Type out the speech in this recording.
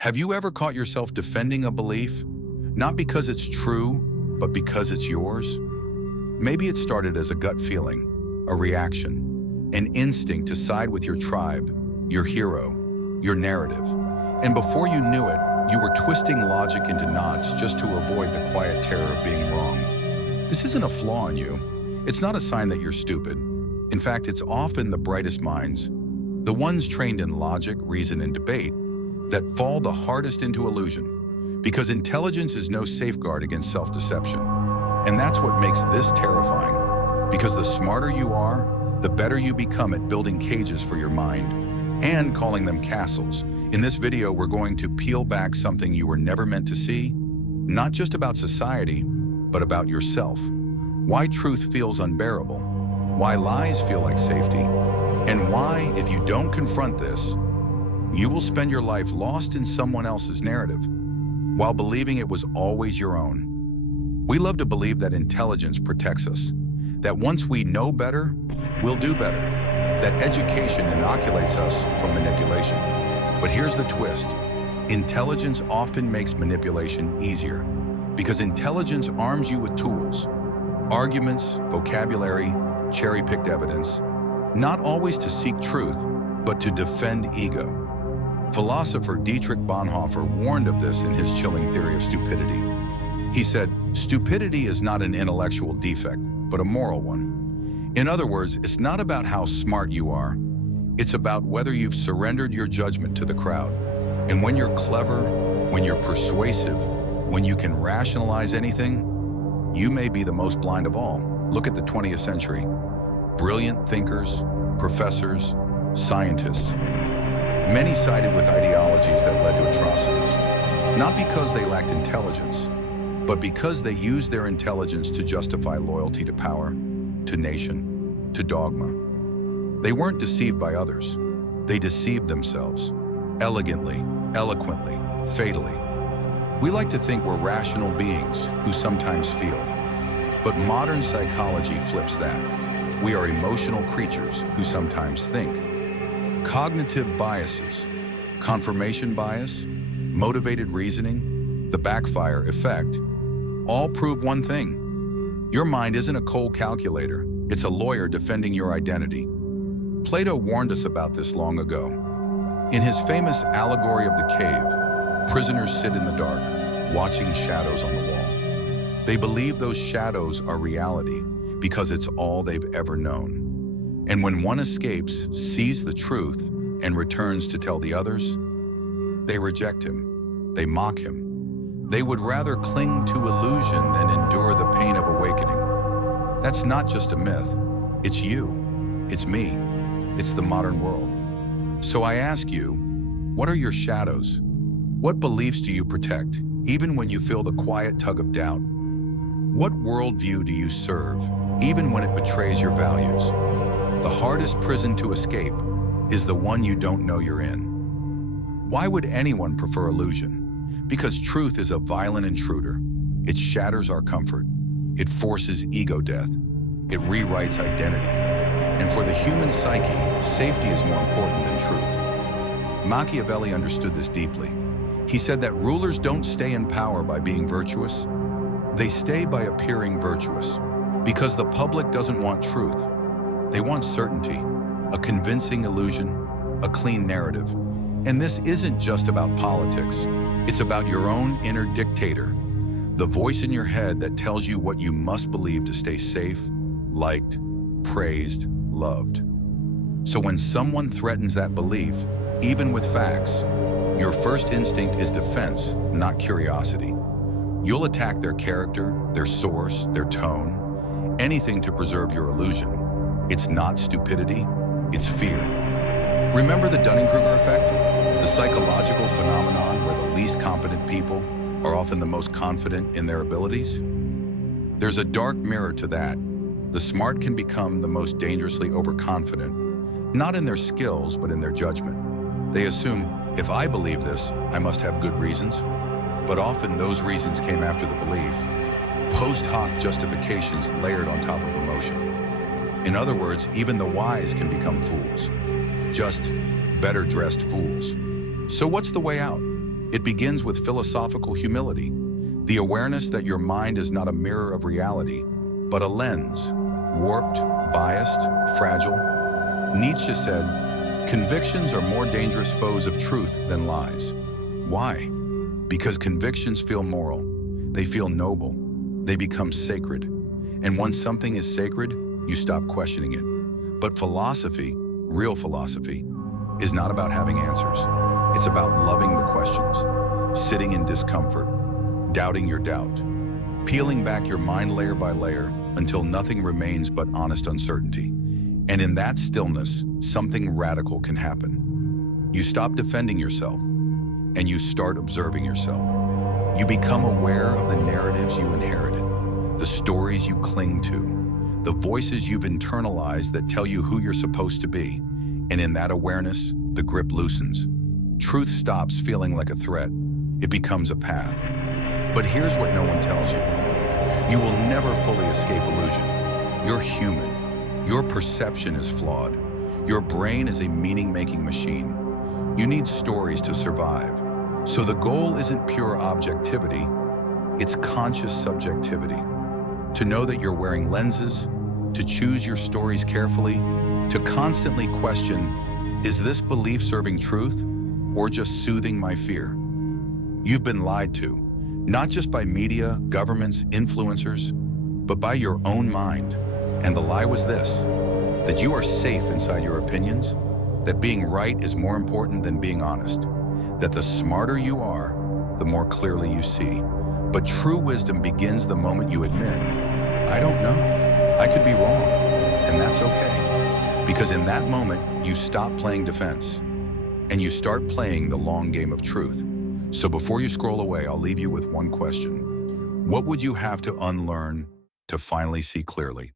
Have you ever caught yourself defending a belief, not because it's true, but because it's yours? Maybe it started as a gut feeling, a reaction, an instinct to side with your tribe, your hero, your narrative. And before you knew it, you were twisting logic into knots just to avoid the quiet terror of being wrong. This isn't a flaw in you. It's not a sign that you're stupid. In fact, it's often the brightest minds, the ones trained in logic, reason, and debate, that fall the hardest into illusion, because intelligence is no safeguard against self-deception. And that's what makes this terrifying, because the smarter you are, the better you become at building cages for your mind and calling them castles. In this video, we're going to peel back something you were never meant to see, not just about society, but about yourself. Why truth feels unbearable, why lies feel like safety, and why, if you don't confront this, you will spend your life lost in someone else's narrative, while believing it was always your own. We love to believe that intelligence protects us, that once we know better, we'll do better, that education inoculates us from manipulation. But here's the twist. Intelligence often makes manipulation easier, because intelligence arms you with tools, arguments, vocabulary, cherry-picked evidence, not always to seek truth, but to defend ego. Philosopher Dietrich Bonhoeffer warned of this in his chilling theory of stupidity. He said, "Stupidity is not an intellectual defect, but a moral one." In other words, it's not about how smart you are. It's about whether you've surrendered your judgment to the crowd. And when you're clever, when you're persuasive, when you can rationalize anything, you may be the most blind of all. Look at the 20th century. Brilliant thinkers, professors, scientists. Many sided with ideologies that led to atrocities, not because they lacked intelligence, but because they used their intelligence to justify loyalty to power, to nation, to dogma. They weren't deceived by others. They deceived themselves, elegantly, eloquently, fatally. We like to think we're rational beings who sometimes feel, but modern psychology flips that. We are emotional creatures who sometimes think. Cognitive biases, confirmation bias, motivated reasoning, the backfire effect, all prove one thing. Your mind isn't a cold calculator, it's a lawyer defending your identity. Plato warned us about this long ago. In his famous Allegory of the Cave, prisoners sit in the dark, watching shadows on the wall. They believe those shadows are reality because it's all they've ever known. And when one escapes, sees the truth, and returns to tell the others, they reject him, they mock him. They would rather cling to illusion than endure the pain of awakening. That's not just a myth. It's you, it's me, it's the modern world. So I ask you, what are your shadows? What beliefs do you protect, even when you feel the quiet tug of doubt? What worldview do you serve, even when it betrays your values? The hardest prison to escape is the one you don't know you're in. Why would anyone prefer illusion? Because truth is a violent intruder. It shatters our comfort. It forces ego death. It rewrites identity. And for the human psyche, safety is more important than truth. Machiavelli understood this deeply. He said that rulers don't stay in power by being virtuous. They stay by appearing virtuous, because the public doesn't want truth. They want certainty, a convincing illusion, a clean narrative. And this isn't just about politics. It's about your own inner dictator, the voice in your head that tells you what you must believe to stay safe, liked, praised, loved. So when someone threatens that belief, even with facts, your first instinct is defense, not curiosity. You'll attack their character, their source, their tone, anything to preserve your illusion. It's not stupidity, it's fear. Remember the Dunning-Kruger effect? The psychological phenomenon where the least competent people are often the most confident in their abilities? There's a dark mirror to that. The smart can become the most dangerously overconfident, not in their skills, but in their judgment. They assume, if I believe this, I must have good reasons. But often those reasons came after the belief. Post hoc justifications layered on top of emotion. In other words, even the wise can become fools. Just better dressed fools. So what's the way out? It begins with philosophical humility, the awareness that your mind is not a mirror of reality, but a lens, warped, biased, fragile. Nietzsche said, "Convictions are more dangerous foes of truth than lies." Why? Because convictions feel moral, they feel noble, they become sacred. And once something is sacred, you stop questioning it. But philosophy, real philosophy, is not about having answers. It's about loving the questions, sitting in discomfort, doubting your doubt, peeling back your mind layer by layer until nothing remains but honest uncertainty. And in that stillness, something radical can happen. You stop defending yourself, and you start observing yourself. You become aware of the narratives you inherited, the stories you cling to, the voices you've internalized that tell you who you're supposed to be. And in that awareness, the grip loosens. Truth stops feeling like a threat. It becomes a path. But here's what no one tells you. You will never fully escape illusion. You're human. Your perception is flawed. Your brain is a meaning-making machine. You need stories to survive. So the goal isn't pure objectivity, it's conscious subjectivity. To know that you're wearing lenses, to choose your stories carefully, to constantly question, is this belief serving truth or just soothing my fear? You've been lied to, not just by media, governments, influencers, but by your own mind. And the lie was this, that you are safe inside your opinions, that being right is more important than being honest, that the smarter you are, the more clearly you see. But true wisdom begins the moment you admit, I don't know, I could be wrong, and that's okay. Because in that moment, you stop playing defense, and you start playing the long game of truth. So before you scroll away, I'll leave you with one question. What would you have to unlearn to finally see clearly?